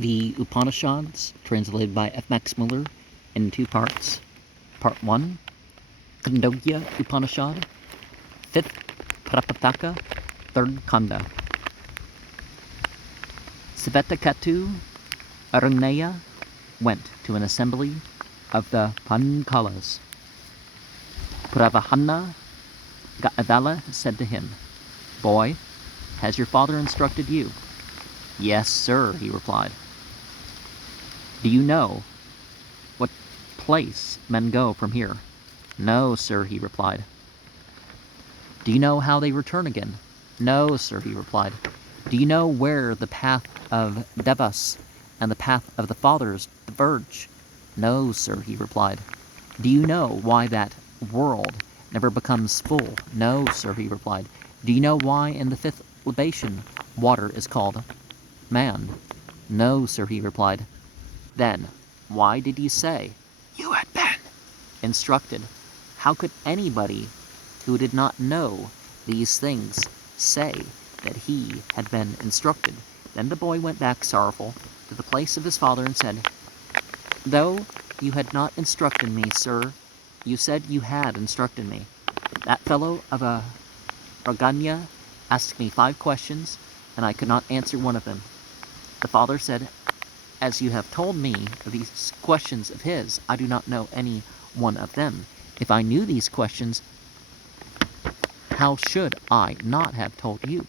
The Upanishads, translated by F. Max Muller, in 2 parts. Part 1, Khandogya Upanishad, 5th Prapataka, 3rd Khanda. Svetakatu Arunaya went to an assembly of the Pankalas. Pravahana Ga'adala said to him, "Boy, has your father instructed you?" "Yes, sir," he replied. "Do you know what place men go from here?" "No, sir," he replied. "Do you know how they return again?" "No, sir," he replied. "Do you know where the path of Devas and the path of the fathers diverge?" "No, sir," he replied. "Do you know why that world never becomes full?" "No, sir," he replied. "Do you know why in the 5th libation water is called man?" "No, sir," he replied. "Then why did you say you had been instructed? How could anybody who did not know these things say that he had been instructed?" Then the boy went back sorrowful to the place of his father and said, "Though you had not instructed me, sir, you said you had instructed me. That fellow of a Raganya asked me 5 questions, and I could not answer one of them." The father said, "As you have told me of these questions of his, I do not know any one of them. If I knew these questions, how should I not have told you?"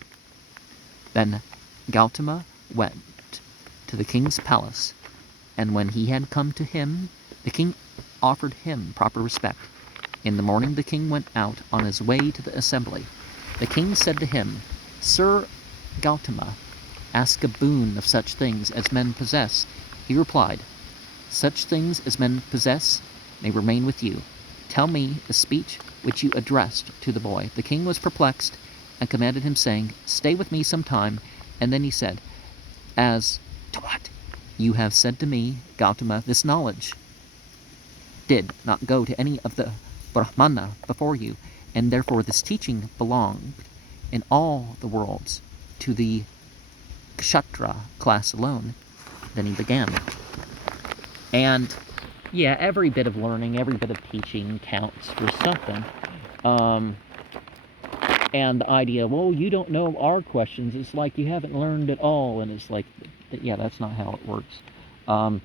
Then Gautama went to the king's palace, and when he had come to him, the king offered him proper respect. In the morning the king went out on his way to the assembly. The king said to him, "Sir Gautama, ask a boon of such things as men possess." He replied, "Such things as men possess may remain with you. Tell me the speech which you addressed to the boy." The king was perplexed and commanded him, saying, "Stay with me some time." And then he said, "As to what you have said to me, Gautama, this knowledge did not go to any of the Brahmana before you, and therefore this teaching belonged in all the worlds to the Kshatriya class alone." Then he began. And yeah, every bit of learning, every bit of teaching counts for something. And the idea, well, you don't know our questions, it's like you haven't learned at all, and it's like, yeah, that's not how it works. And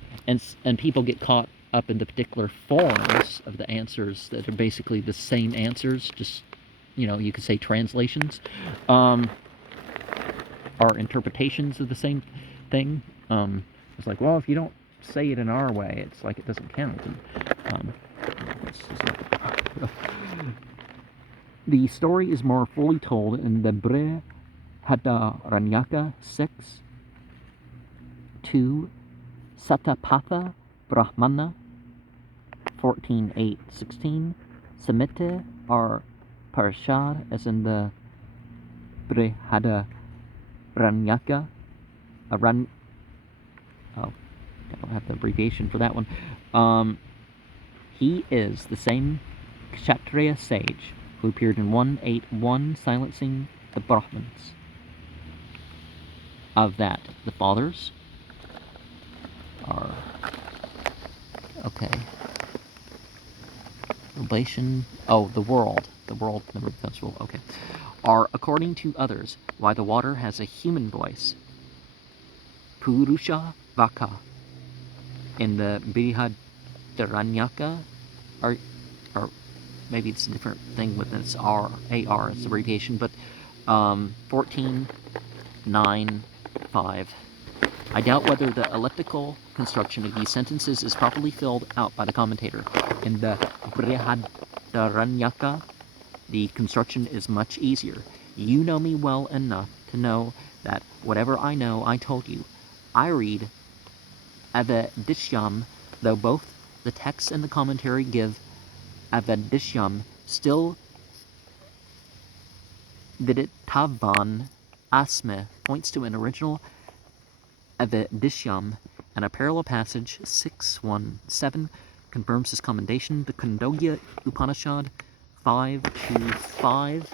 people get caught up in the particular forms of the answers that are basically the same answers, just, you could say translations, or interpretations of the same thing. It's like, well, if you don't say it in our way, it's like it doesn't count. And, the story is more fully told in the Brihadaranyaka 6 to Satapatha Brahmana 14.8.16. Samhita or Parashad, as in the Brihadaranyaka. I don't have the abbreviation for that one. He is the same Kshatriya sage who appeared in 1.8.1, silencing the Brahmins. Of that, the fathers are, okay, relation, the world never becomes full, okay, are, according to others, why the water has a human voice. Purusha Vaka in the Brihadaranyaka, or maybe it's a different thing with its AR, it's abbreviation, but 14.9.5. I doubt whether the elliptical construction of these sentences is properly filled out by the commentator. In the Brihadaranyaka, the construction is much easier. You know me well enough to know that whatever I know, I told you. I read Avadishyam, though both the text and the commentary give Avadishyam, still Viditavan Asme points to an original Avadishyam, and a parallel passage 6.1.7 confirms his commendation. The Khandogya Upanishad 5.2.5